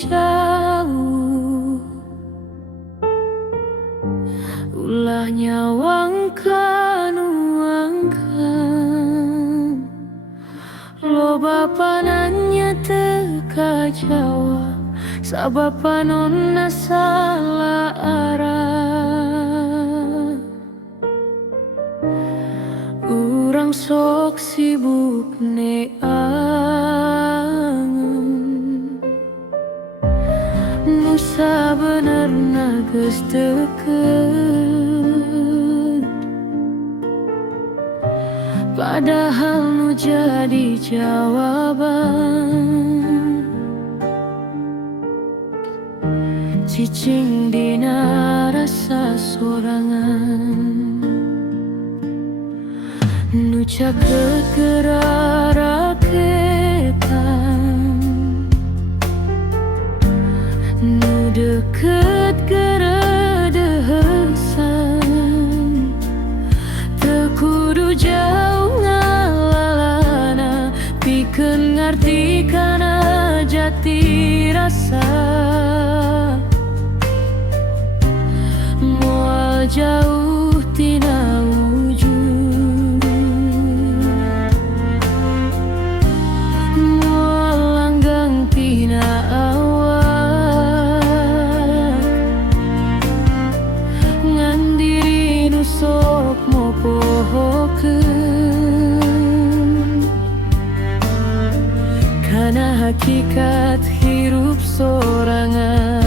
jauh, ulah nyawang kanuangkan. Loba pananya teka jawab, sabab panonna salah arah. Urang sok sibuk neangan, nu sabenerna geus deket, padahal nu jadi jawaban cicing dina rasa sorangan. Nu caket geraraketan, nu deket geredehesan, teu kudu jauh ngalalana, pikeun ngarti kana jati rasa. Moal jauh tina wujud, moal langgang tina awak, ngan diri nu sok mopohokeun kana hakikat hirup sorangan.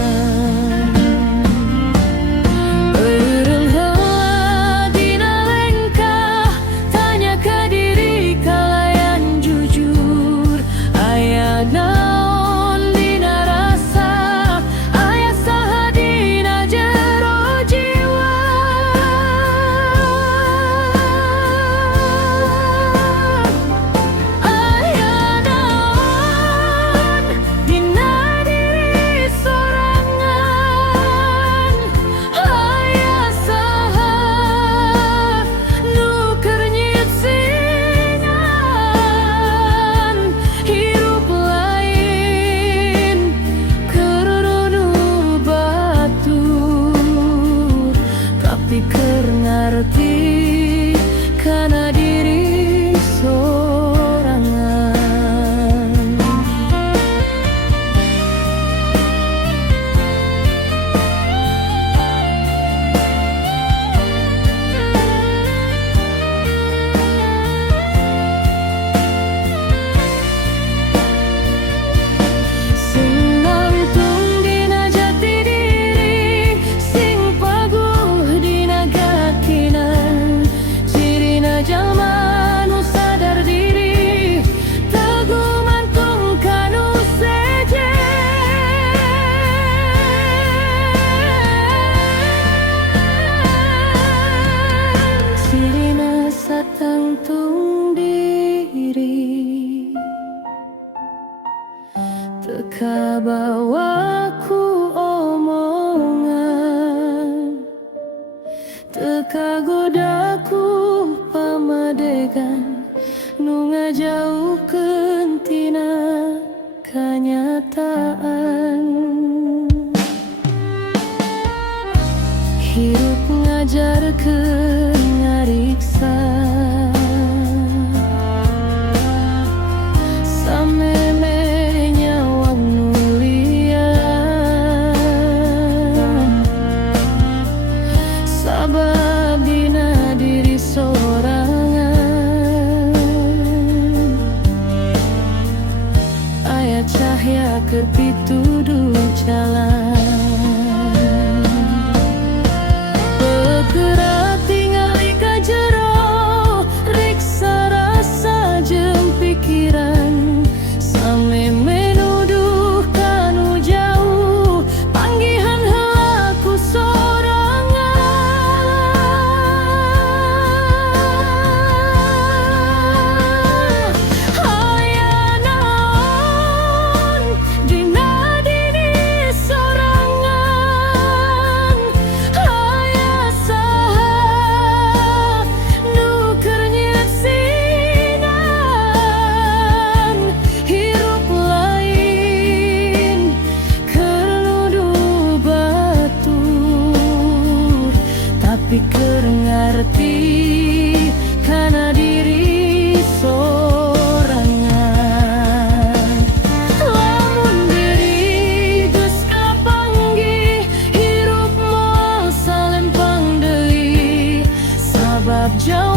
Pikir ngerti karena diri sorangan. Sing nangtung dina jati diri, sing paguh dina gatinan, cirina jalma nu sadar diri, teguh mantung kanu sejen. Cirina satangtung diri, teka bawaku omongan, teka godaku pamadegan, nu ngajauhkeun tina kanyataan. Hirup ngajarkeun ngariksa, sameme nyawang nulian, sabab dina diri sorangan, aya cahya keur pituduh jalan. Bergerak tingali ka jero, riksa rasa jeung pikiran, sameme nuduh kanu jauh, panggihan heula ku sorangan. Aya naon dina diri pikir ngerti karena diri sorangan. Lamun diri geus kapanggih hirup moal salempang deui sabab jauh